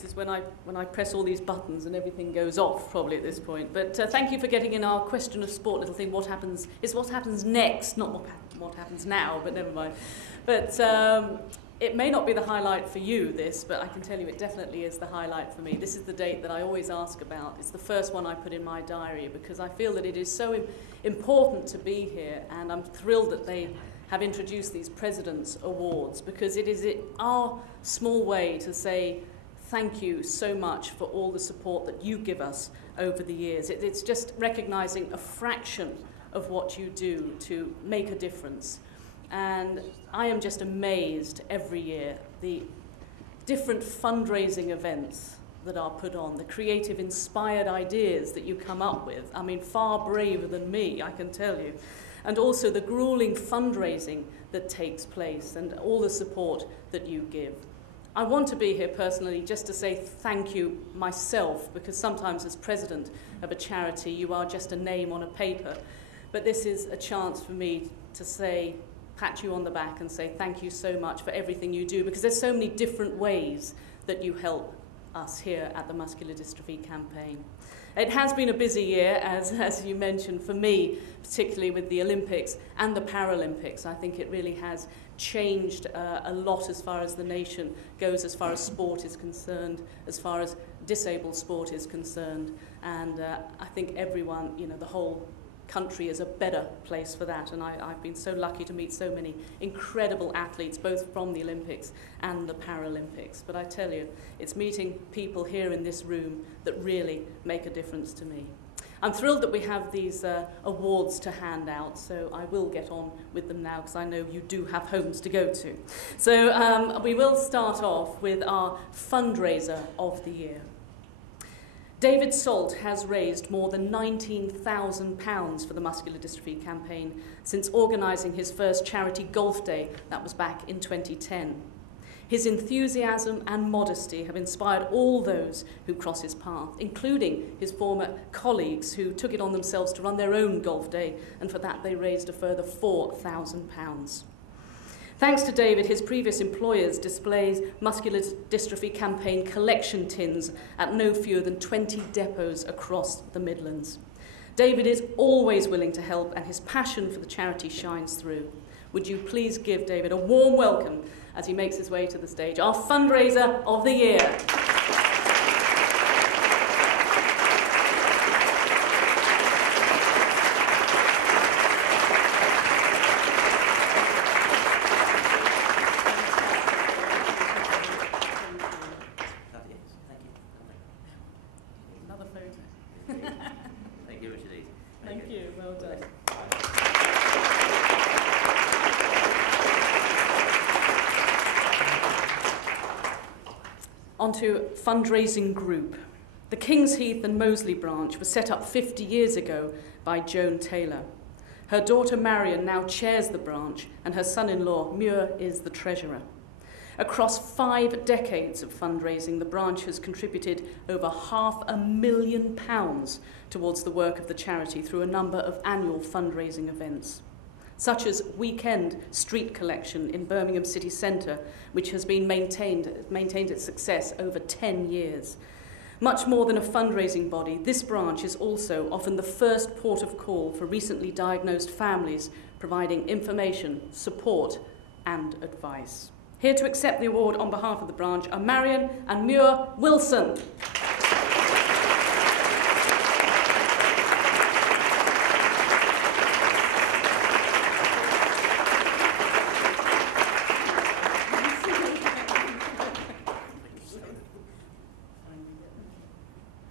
This is when I press all these buttons and everything goes off, probably at this point. But thank you for getting in our question of sport little thing. What happens next, not what happens now, but never mind. But it may not be the highlight for you, this, but I can tell you it definitely is the highlight for me. This is the date that I always ask about. It's the first one I put in my diary because I feel that it is so important to be here, and I'm thrilled that they have introduced these President's Awards, because it is our small way to say thank you so much for all the support that you give us over the years. It's just recognising a fraction of what you do to make a difference. And I am just amazed every year, the different fundraising events that are put on, the creative, inspired ideas that you come up with. I mean, far braver than me, I can tell you. And also the grueling fundraising that takes place and all the support that you give. I want to be here personally just to say thank you myself, because sometimes as president of a charity you are just a name on a paper. But this is a chance for me to say, pat you on the back and say thank you so much for everything you do, because there's so many different ways that you help us here at the Muscular Dystrophy Campaign. It has been a busy year, as you mentioned, for me, particularly with the Olympics and the Paralympics. I think it really has changed a lot as far as the nation goes, as far as sport is concerned, as far as disabled sport is concerned. And I think everyone, the whole country is a better place for that. And I've been so lucky to meet so many incredible athletes, both from the Olympics and the Paralympics. But I tell you, it's meeting people here in this room that really make a difference to me. I'm thrilled that we have these awards to hand out, so I will get on with them now, because I know you do have homes to go to. So we will start off with our fundraiser of the year. David Salt has raised more than £19,000 for the Muscular Dystrophy Campaign since organising his first charity golf day. That was back in 2010. His enthusiasm and modesty have inspired all those who cross his path, including his former colleagues who took it on themselves to run their own golf day, and for that they raised a further £4,000. Thanks to David, his previous employers displays Muscular Dystrophy Campaign collection tins at no fewer than 20 depots across the Midlands. David is always willing to help, and his passion for the charity shines through. Would you please give David a warm welcome as he makes his way to the stage, our fundraiser of the year. Another photo. Thank you, Richard. Thank you, well done. Onto fundraising group. The Kings Heath and Moseley branch was set up 50 years ago by Joan Taylor. Her daughter Marion now chairs the branch, and her son-in-law Muir is the treasurer. Across 5 decades of fundraising, the branch has contributed over £500,000 towards the work of the charity through a number of annual fundraising events, such as Weekend Street Collection in Birmingham City Centre, which has been maintained its success over 10 years. Much more than a fundraising body, this branch is also often the first port of call for recently diagnosed families, providing information, support and advice. Here to accept the award on behalf of the branch are Marion and Muir Wilson.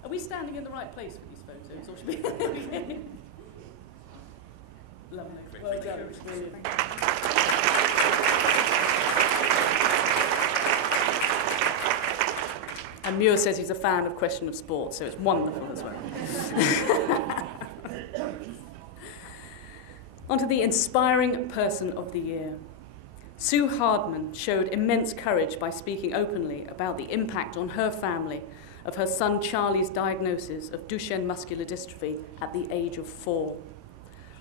Are we standing in the right place for these photos, or should we? Lovely. Well done. Brilliant. And Muir says he's a fan of Question of Sport, so it's wonderful as well. On to the Inspiring Person of the Year. Sue Hardman showed immense courage by speaking openly about the impact on her family of her son Charlie's diagnosis of Duchenne muscular dystrophy at the age of 4.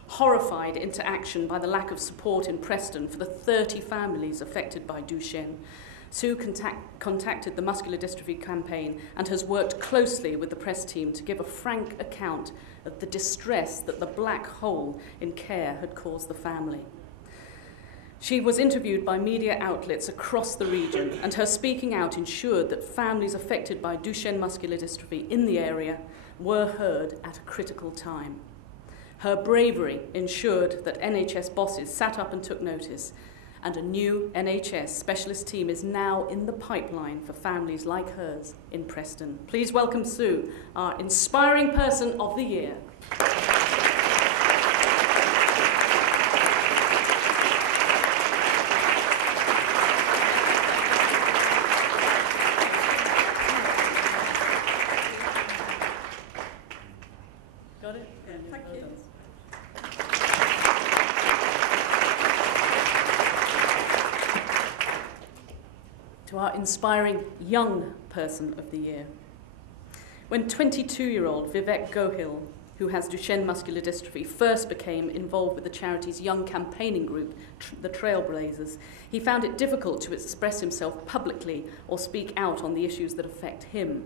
Horrified into action by the lack of support in Preston for the 30 families affected by Duchenne, Sue contacted the Muscular Dystrophy campaign and has worked closely with the press team to give a frank account of the distress that the black hole in care had caused the family. She was interviewed by media outlets across the region, and her speaking out ensured that families affected by Duchenne muscular dystrophy in the area were heard at a critical time. Her bravery ensured that NHS bosses sat up and took notice, and a new NHS specialist team is now in the pipeline for families like hers in Preston. Please welcome Sue, our Inspiring Person of the Year. Got it? Yeah, thank you. To our Inspiring Young Person of the Year. When 22-year-old Vivek Gohil, who has Duchenne muscular dystrophy, first became involved with the charity's young campaigning group, the Trailblazers, he found it difficult to express himself publicly or speak out on the issues that affect him.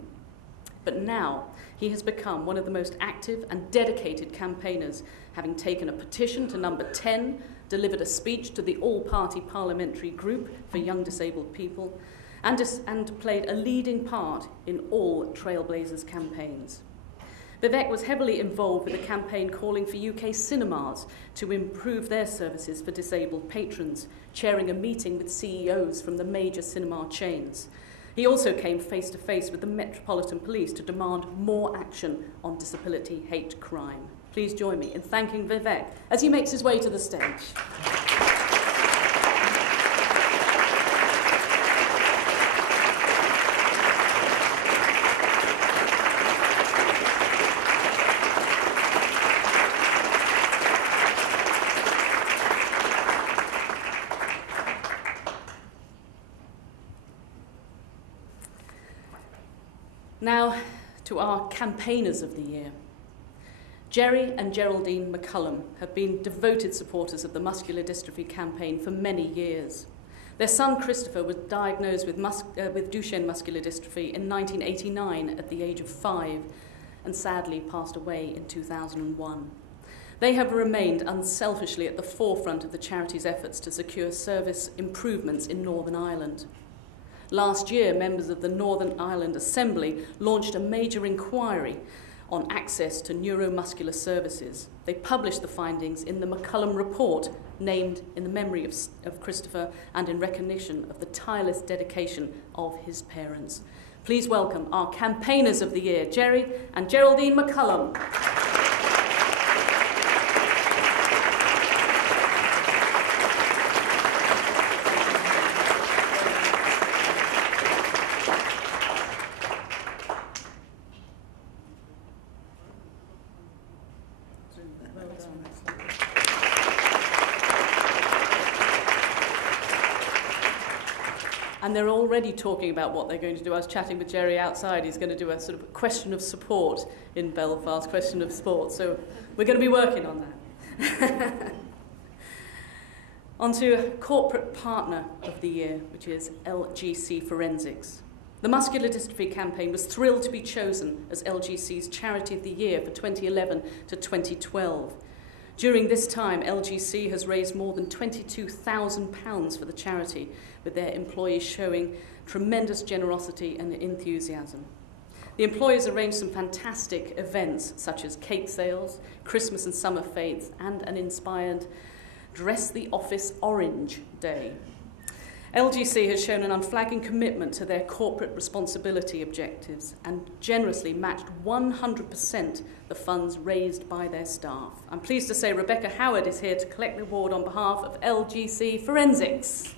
But now, he has become one of the most active and dedicated campaigners, having taken a petition to number 10, delivered a speech to the all-party parliamentary group for young disabled people, and played a leading part in all Trailblazers campaigns. Vivek was heavily involved with a campaign calling for UK cinemas to improve their services for disabled patrons, chairing a meeting with CEOs from the major cinema chains. He also came face to face with the Metropolitan Police to demand more action on disability hate crime. Please join me in thanking Vivek as he makes his way to the stage. Now to our campaigners of the year. Jerry and Geraldine McCullum have been devoted supporters of the Muscular Dystrophy campaign for many years. Their son Christopher was diagnosed with Duchenne muscular dystrophy in 1989 at the age of 5 and sadly passed away in 2001. They have remained unselfishly at the forefront of the charity's efforts to secure service improvements in Northern Ireland. Last year, members of the Northern Ireland Assembly launched a major inquiry on access to neuromuscular services. They published the findings in the McCullum Report, named in the memory of Christopher and in recognition of the tireless dedication of his parents. Please welcome our campaigners of the year, Jerry and Geraldine McCullum. And they're already talking about what they're going to do. I was chatting with Jerry outside. He's going to do a sort of a question of support in Belfast, question of sport. So we're going to be working on that. On to Corporate Partner of the Year, which is LGC Forensics. The Muscular Dystrophy campaign was thrilled to be chosen as LGC's Charity of the Year for 2011 to 2012. During this time, LGC has raised more than £22,000 for the charity, with their employees showing tremendous generosity and enthusiasm. The employees arranged some fantastic events, such as cake sales, Christmas and summer fates, and an inspired Dress the Office Orange Day. LGC has shown an unflagging commitment to their corporate responsibility objectives and generously matched 100% the funds raised by their staff. I'm pleased to say Rebecca Howard is here to collect the award on behalf of LGC Forensics.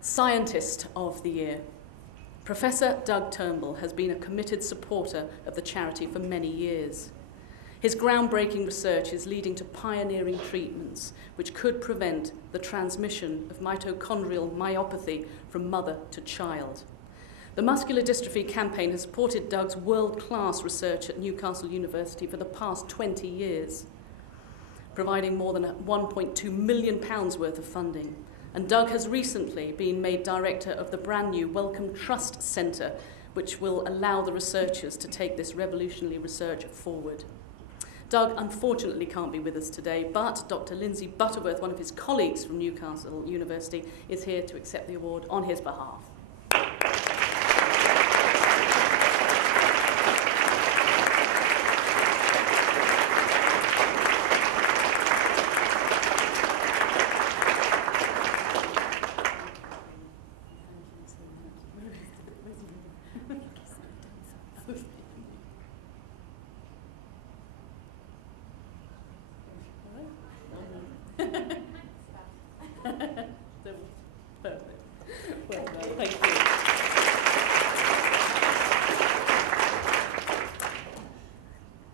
Scientist of the Year. Professor Doug Turnbull has been a committed supporter of the charity for many years. His groundbreaking research is leading to pioneering treatments which could prevent the transmission of mitochondrial myopathy from mother to child. The Muscular Dystrophy Campaign has supported Doug's world-class research at Newcastle University for the past 20 years, providing more than £1.2 million worth of funding. And Doug has recently been made director of the brand new Wellcome Trust Centre, which will allow the researchers to take this revolutionary research forward. Doug unfortunately can't be with us today, but Dr. Lindsay Butterworth, one of his colleagues from Newcastle University, is here to accept the award on his behalf.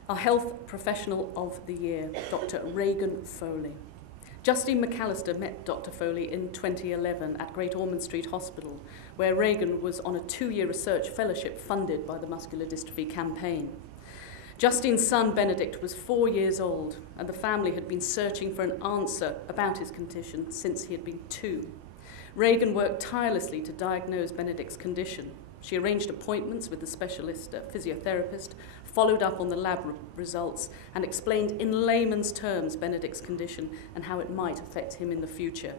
Our Health Professional of the Year, Dr. Regan Foley. Justine McAllister met Dr. Foley in 2011 at Great Ormond Street Hospital, where Regan was on a 2-year research fellowship funded by the Muscular Dystrophy Campaign. Justine's son, Benedict, was 4 years old, and the family had been searching for an answer about his condition since he had been 2. Regan worked tirelessly to diagnose Benedict's condition. She arranged appointments with the specialist physiotherapist, followed up on the lab results, and explained in layman's terms Benedict's condition and how it might affect him in the future.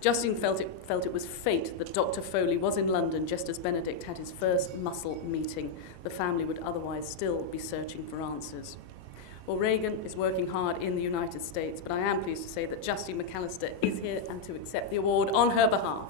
Justine felt it was fate that Dr. Foley was in London just as Benedict had his first muscle meeting. The family would otherwise still be searching for answers. Well, Regan is working hard in the United States, but I am pleased to say that Justine McAllister is here and to accept the award on her behalf.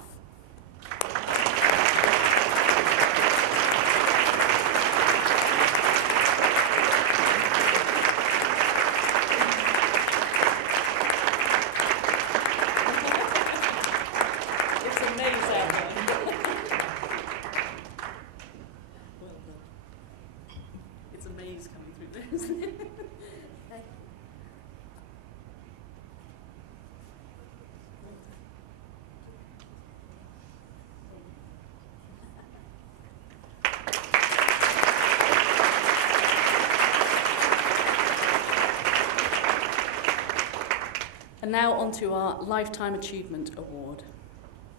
And now on to our Lifetime Achievement Award.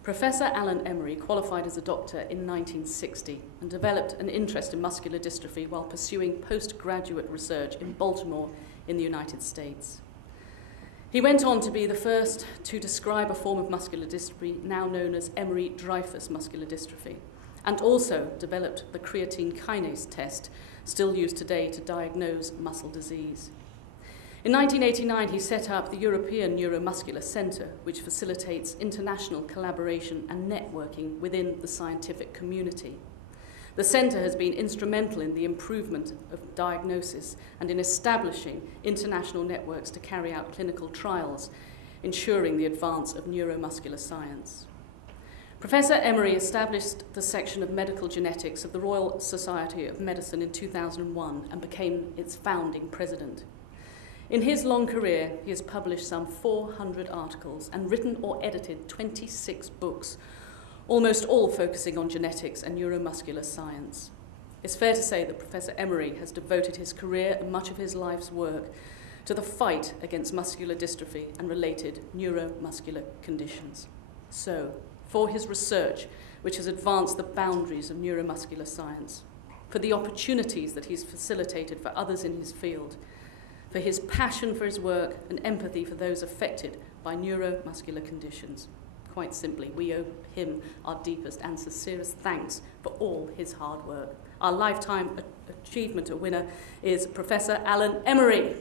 Professor Alan Emery qualified as a doctor in 1960 and developed an interest in muscular dystrophy while pursuing postgraduate research in Baltimore in the United States. He went on to be the first to describe a form of muscular dystrophy now known as Emery-Dreifuss muscular dystrophy, and also developed the creatine kinase test, still used today to diagnose muscle disease. In 1989, he set up the European Neuromuscular Centre, which facilitates international collaboration and networking within the scientific community. The centre has been instrumental in the improvement of diagnosis and in establishing international networks to carry out clinical trials, ensuring the advance of neuromuscular science. Professor Emery established the section of medical genetics of the Royal Society of Medicine in 2001 and became its founding president. In his long career, he has published some 400 articles and written or edited 26 books, almost all focusing on genetics and neuromuscular science. It's fair to say that Professor Emery has devoted his career and much of his life's work to the fight against muscular dystrophy and related neuromuscular conditions. So, for his research, which has advanced the boundaries of neuromuscular science, for the opportunities that he's facilitated for others in his field, for his passion for his work and empathy for those affected by neuromuscular conditions. Quite simply, we owe him our deepest and sincerest thanks for all his hard work. Our Lifetime Achievement winner is Professor Alan Emery.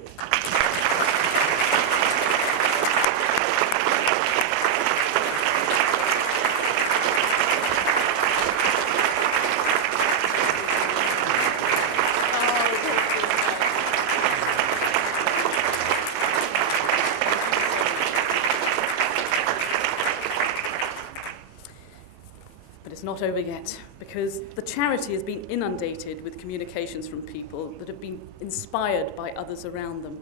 Not over yet, because the charity has been inundated with communications from people that have been inspired by others around them.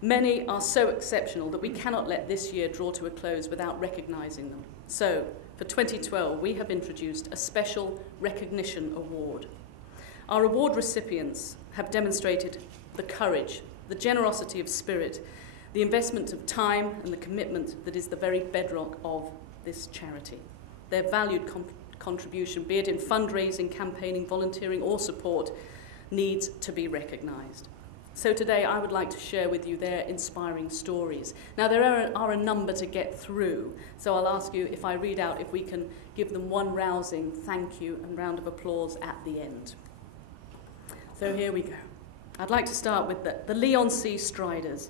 Many are so exceptional that we cannot let this year draw to a close without recognising them. So, for 2012, we have introduced a special recognition award. Our award recipients have demonstrated the courage, the generosity of spirit, the investment of time and the commitment that is the very bedrock of this charity. Their valued contribution, be it in fundraising, campaigning, volunteering or support, needs to be recognised. So today I would like to share with you their inspiring stories. Now there are a number to get through, so I'll ask you if I read out if we can give them one rousing thank you and round of applause at the end. So here we go. I'd like to start with the Leigh-on-Sea Striders.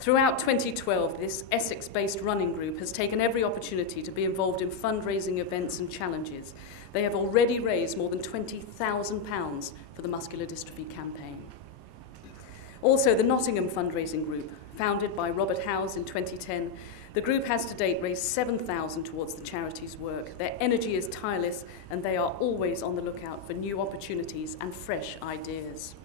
Throughout 2012, this Essex-based running group has taken every opportunity to be involved in fundraising events and challenges. They have already raised more than £20,000 for the muscular dystrophy campaign. Also, the Nottingham fundraising group, founded by Robert Howes in 2010, the group has to date raised £7,000 towards the charity's work. Their energy is tireless and they are always on the lookout for new opportunities and fresh ideas.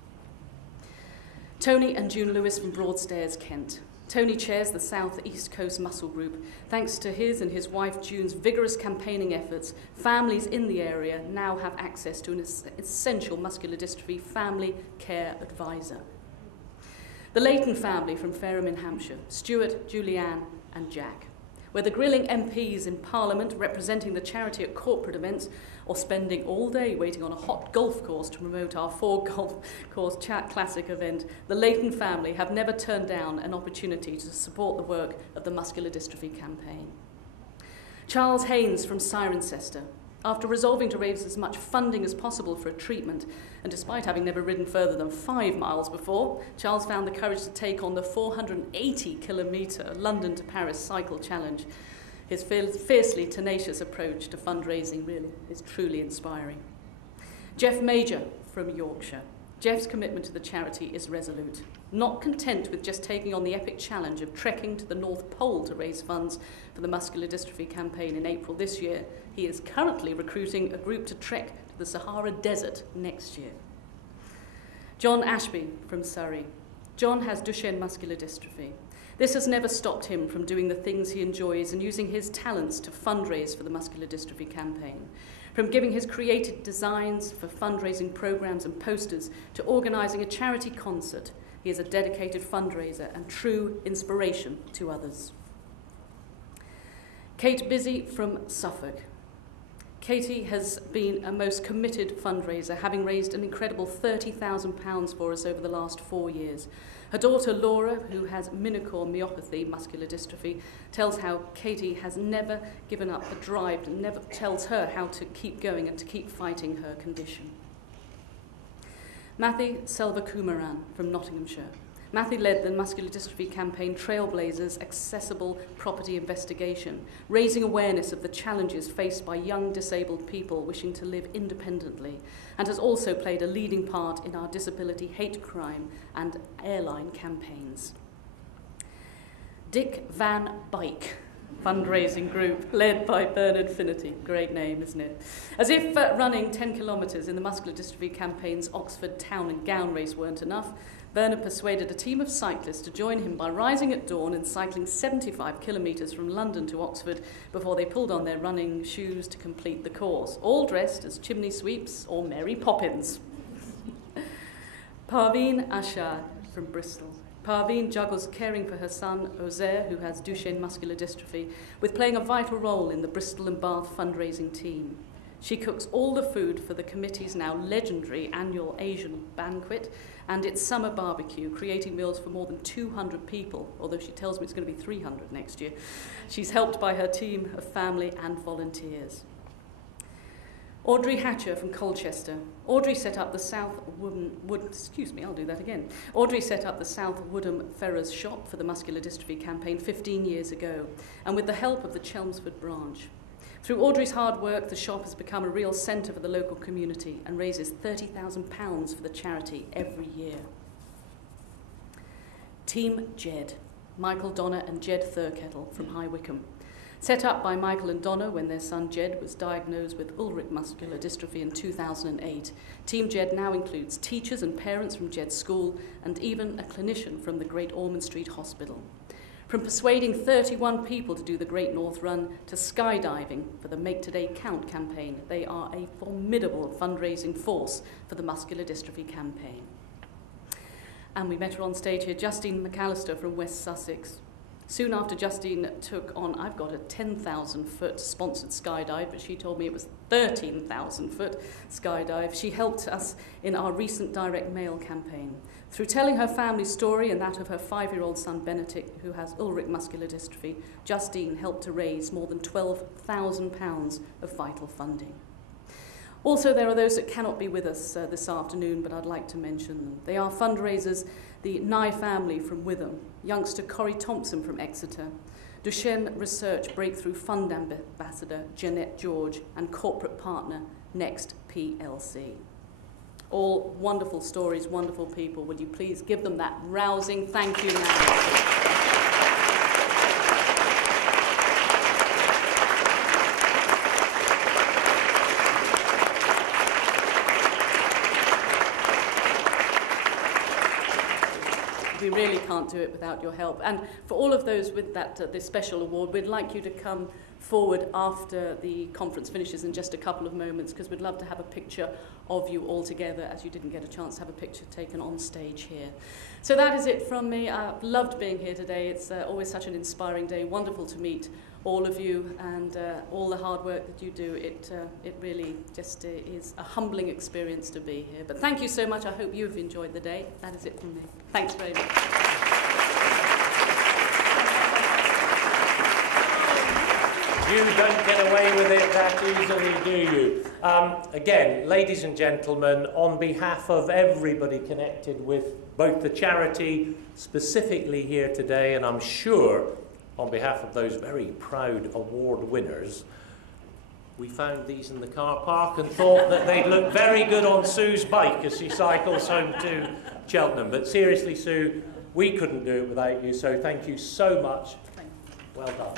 Tony and June Lewis from Broadstairs, Kent. Tony chairs the South East Coast Muscle Group. Thanks to his and his wife June's vigorous campaigning efforts, families in the area now have access to an essential muscular dystrophy family care advisor. The Leighton family from Fareham in Hampshire, Stuart, Julianne and Jack. Whether grilling MPs in Parliament, representing the charity at corporate events, or spending all day waiting on a hot golf course to promote our 4 Golf Course Chat Classic event, the Leighton family have never turned down an opportunity to support the work of the Muscular Dystrophy campaign. Charles Haynes from Cirencester. After resolving to raise as much funding as possible for a treatment, and despite having never ridden further than 5 miles before, Charles found the courage to take on the 480-kilometre London to Paris cycle challenge. His fiercely tenacious approach to fundraising really is truly inspiring. Jeff Major from Yorkshire. Jeff's commitment to the charity is resolute. Not content with just taking on the epic challenge of trekking to the North Pole to raise funds for the Muscular Dystrophy campaign in April this year, he is currently recruiting a group to trek to the Sahara Desert next year. John Ashby from Surrey. John has Duchenne muscular dystrophy. This has never stopped him from doing the things he enjoys and using his talents to fundraise for the Muscular Dystrophy campaign. From giving his creative designs for fundraising programs and posters to organising a charity concert, he is a dedicated fundraiser and true inspiration to others. Kate Busy from Suffolk. Katie has been a most committed fundraiser, having raised an incredible £30,000 for us over the last 4 years. Her daughter Laura, who has Minicore myopathy, muscular dystrophy, tells how Katie has never given up the drive and never tells her how to keep going and to keep fighting her condition. Matthew Selvakumaran from Nottinghamshire. Matthew led the Muscular Dystrophy campaign Trailblazers Accessible Property Investigation, raising awareness of the challenges faced by young disabled people wishing to live independently, and has also played a leading part in our disability hate crime and airline campaigns. Dick Van Bike fundraising group led by Bernard Finnerty. Great name, isn't it? As if running 10 kilometres in the Muscular Dystrophy campaign's Oxford Town and Gown race weren't enough, Bernard persuaded a team of cyclists to join him by rising at dawn and cycling 75 kilometres from London to Oxford before they pulled on their running shoes to complete the course, all dressed as chimney sweeps or Mary Poppins. Parveen Ashad from Bristol. Parveen juggles caring for her son, Ozair, who has Duchenne muscular dystrophy, with playing a vital role in the Bristol and Bath fundraising team. She cooks all the food for the committee's now legendary annual Asian banquet and its summer barbecue, creating meals for more than 200 people, although she tells me it's going to be 300 next year. She's helped by her team of family and volunteers. Audrey Hatcher from Colchester. Audrey set up the South Woodham Ferrers shop for the Muscular Dystrophy campaign 15 years ago, and with the help of the Chelmsford branch. Through Audrey's hard work, the shop has become a real centre for the local community and raises £30,000 for the charity every year. Team Jed. Michael Donner and Jed Thurkettle from High Wycombe. Set up by Michael and Donna when their son Jed was diagnosed with Ullrich muscular dystrophy in 2008, Team Jed now includes teachers and parents from Jed's school and even a clinician from the Great Ormond Street Hospital. From persuading 31 people to do the Great North Run to skydiving for the Make Today Count campaign, they are a formidable fundraising force for the Muscular Dystrophy campaign. And we met her on stage here, Justine McAllister from West Sussex. Soon after Justine took on, I've got a 10,000-foot sponsored skydive, but she told me it was 13,000-foot skydive. She helped us in our recent direct mail campaign. Through telling her family story and that of her 5-year-old son Benedict, who has Ullrich muscular dystrophy, Justine helped to raise more than £12,000 of vital funding. Also, there are those that cannot be with us this afternoon, but I'd like to mention them. They are fundraisers, the Nye family from Witham, youngster Corrie Thompson from Exeter, Duchenne Research Breakthrough Fund Ambassador Jeanette George, and corporate partner Next PLC. All wonderful stories, wonderful people. Will you please give them that rousing thank you now? We really can't do it without your help. And for all of those with that this special award, we'd like you to come forward after the conference finishes in just a couple of moments, because we'd love to have a picture of you all together, as you didn't get a chance to have a picture taken on stage here. So that is it from me. I've loved being here today. It's always such an inspiring day. Wonderful to meet all of you and all the hard work that you do. It really just is a humbling experience to be here. But thank you so much. I hope you've enjoyed the day. That is it from me. Thanks very much. You don't get away with it that easily, do you? Again, ladies and gentlemen, on behalf of everybody connected with both the charity specifically here today, and I'm sure on behalf of those very proud award winners, we found these in the car park and thought that they'd look very good on Sue's bike as she cycles home to Cheltenham. But seriously, Sue, we couldn't do it without you, so thank you so much. Well done.